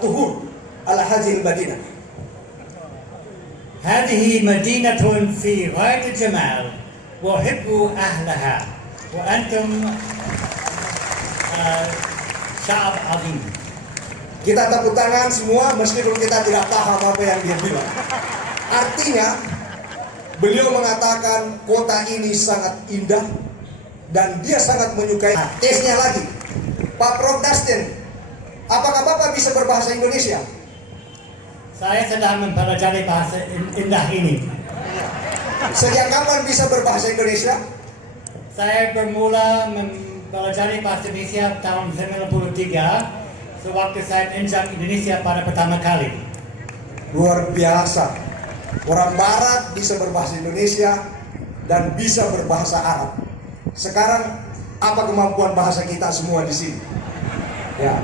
الطهور على هذه المدينة. هذه مدينة في غاية الجمال وأحب أهلها وأنتم شعب عظيم. Kita tepuk tangan semua meskipun kita tidak paham apa yang dia bilang. Artinya beliau mengatakan kota ini sangat indah dan dia sangat menyukai. Tesnya lagi, Pak Prof Dustin, apakah Bapak bisa berbahasa Indonesia? Saya sedang mempelajari bahasa indah ini. Sejak kapan bisa berbahasa Indonesia? Saya bermula mempelajari bahasa Indonesia tahun 1993, sewaktu saya menginjak Indonesia pada pertama kali. Luar biasa. Orang Barat bisa berbahasa Indonesia dan bisa berbahasa Arab. Sekarang apa kemampuan bahasa kita semua di sini? Ya.